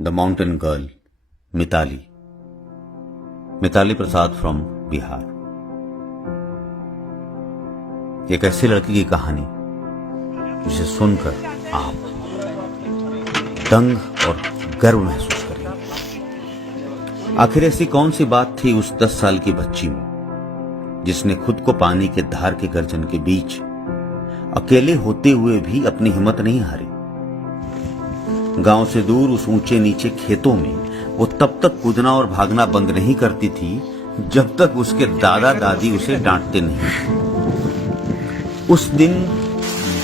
The mountain girl Mitali Mitali Prasad from Bihar. एक ऐसी लड़की की कहानी जिसे सुनकर आप दंग और गर्व महसूस करेंगे। आखिर ऐसी कौन सी बात थी उस 10 साल की बच्ची में जिसने खुद को पानी के धार के गर्जन के बीच अकेले होते हुए भी अपनी हिम्मत नहीं हारी। गांव से दूर उस ऊंचे नीचे खेतों में वो तब तक कूदना और भागना बंद नहीं करती थी जब तक उसके दादा दादी उसे डांटते नहीं। उस दिन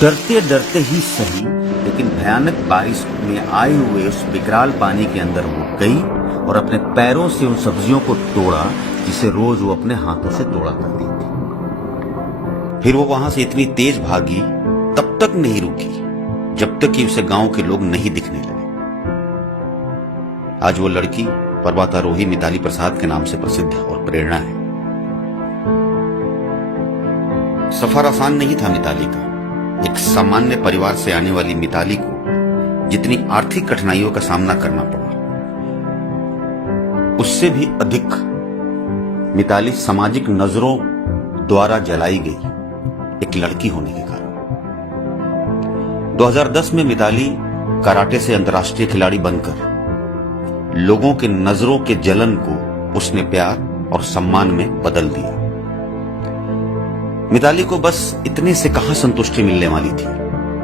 डरते डरते ही सही लेकिन भयानक बारिश में आए हुए उस विकराल पानी के अंदर वो गई और अपने पैरों से उन सब्जियों को तोड़ा जिसे रोज वो अपने हाथों से तोड़ा करती थी। फिर वो वहां से इतनी तेज भागी तब तक नहीं रुकी जब तक कि उसे गांव के लोग नहीं दिखने लगे। आज वो लड़की पर्वतारोही मिताली प्रसाद के नाम से प्रसिद्ध है और प्रेरणा है। सफर आसान नहीं था मिताली का। एक सामान्य परिवार से आने वाली मिताली को जितनी आर्थिक कठिनाइयों का सामना करना पड़ा उससे भी अधिक मिताली सामाजिक नजरों द्वारा जलाई गई एक लड़की होने के कारण। 2010 में मिताली कराटे से अंतर्राष्ट्रीय खिलाड़ी बनकर लोगों के नजरों के जलन को उसने प्यार और सम्मान में बदल दिया। मिताली को बस इतने से कहां संतुष्टि मिलने वाली थी।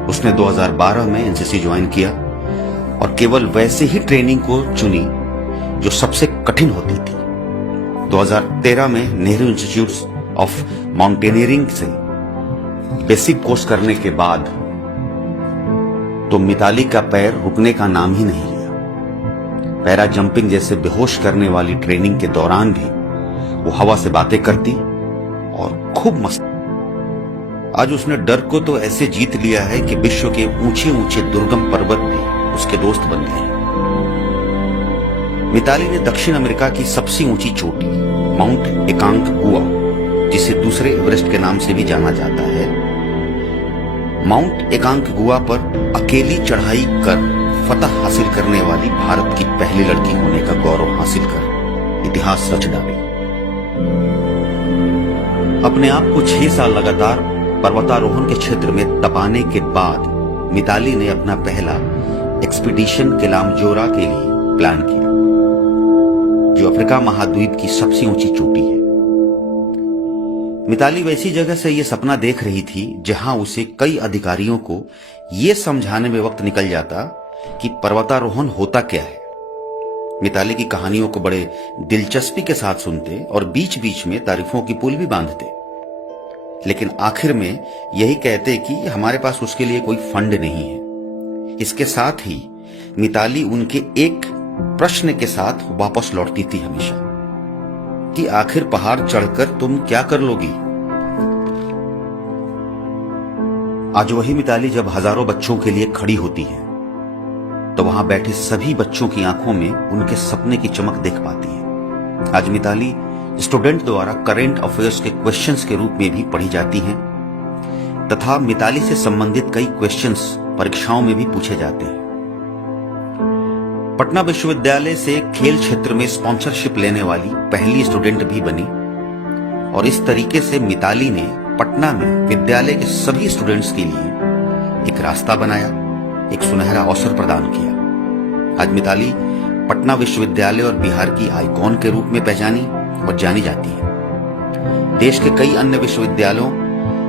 उसने 2012 में एनसीसी ज्वाइन किया और केवल वैसे ही ट्रेनिंग को चुनी जो सबसे कठिन होती थी। 2013 में नेहरू इंस्टीट्यूट ऑफ माउंटेनियरिंग से बेसिक कोर्स करने के बाद तो मिताली का पैर रुकने का नाम ही नहीं लिया। पैरा जंपिंग जैसे बेहोश करने वाली ट्रेनिंग के दौरान भी वो हवा से बातें करती और खूब मस्त। आज उसने डर को तो ऐसे जीत लिया है कि विश्व के ऊंचे ऊंचे दुर्गम पर्वत भी उसके दोस्त बन गए। मिताली ने दक्षिण अमेरिका की सबसे ऊंची चोटी माउंट एकांकगुआ, जिसे दूसरे एवरेस्ट के नाम से भी जाना जाता है, माउंट एकांकगुआ पर अकेली चढ़ाई कर फतह हासिल करने वाली भारत की पहली लड़की होने का गौरव हासिल कर इतिहास रच डाली। अपने आप को 6 साल लगातार पर्वतारोहण के क्षेत्र में तपाने के बाद मिताली ने अपना पहला एक्सपीडिशन किलिमांजारो के लिए प्लान किया, जो अफ्रीका महाद्वीप की सबसे ऊंची चोटी है। मिताली वैसी जगह से यह सपना देख रही थी जहां उसे कई अधिकारियों को यह समझाने में वक्त निकल जाता कि पर्वतारोहण होता क्या है। मिताली की कहानियों को बड़े दिलचस्पी के साथ सुनते और बीच बीच में तारीफों की पुल भी बांधते, लेकिन आखिर में यही कहते कि हमारे पास उसके लिए कोई फंड नहीं है। इसके साथ ही मिताली उनके एक प्रश्न के साथ वापस लौटती थी हमेशा कि आखिर पहाड़ चढ़कर तुम क्या कर लोगी। आज वही मिताली जब हजारों बच्चों के लिए खड़ी होती है तो वहां बैठे सभी बच्चों की आंखों में उनके सपने की चमक देख पाती है। आज मिताली स्टूडेंट द्वारा करंट अफेयर्स के क्वेश्चंस के रूप में भी पढ़ी जाती हैं तथा मिताली से संबंधित कई क्वेश्चंस परीक्षाओं में भी पूछे जाते हैं। पटना विश्वविद्यालय से खेल क्षेत्र में स्पॉन्सरशिप लेने वाली पहली स्टूडेंट भी बनी और इस तरीके से मिताली ने पटना में विद्यालय के सभी स्टूडेंट्स के लिए एक रास्ता बनाया, एक सुनहरा अवसर प्रदान किया। आज मिताली पटना विश्वविद्यालय और बिहार की आइकॉन के रूप में पहचानी और जानी जाती है। देश के कई अन्य विश्वविद्यालयों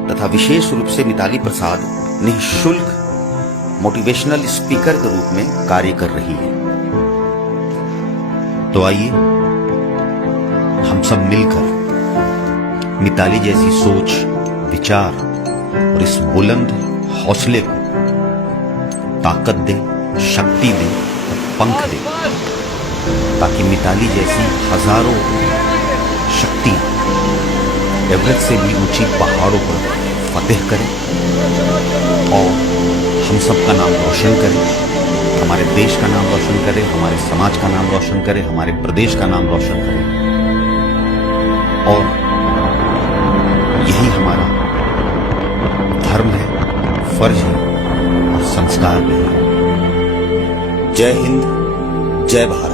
तथा विशेष रूप से मिताली प्रसाद निःशुल्क मोटिवेशनल स्पीकर के रूप में कार्य कर रही है। तो आइए हम सब मिलकर मिताली जैसी सोच, विचार और इस बुलंद हौसले को ताकत दे, शक्ति दे और पंख दे, ताकि मिताली जैसी हजारों शक्तियां एवरेस्ट से भी ऊंची पहाड़ों पर फतेह करें और हम सबका नाम रोशन करें, हमारे देश का नाम रोशन करें, हमारे समाज का नाम रोशन करें, हमारे प्रदेश का नाम रोशन करें। और यही हमारा धर्म है, फर्ज है और संस्कार भी है। जय हिंद, जय भारत।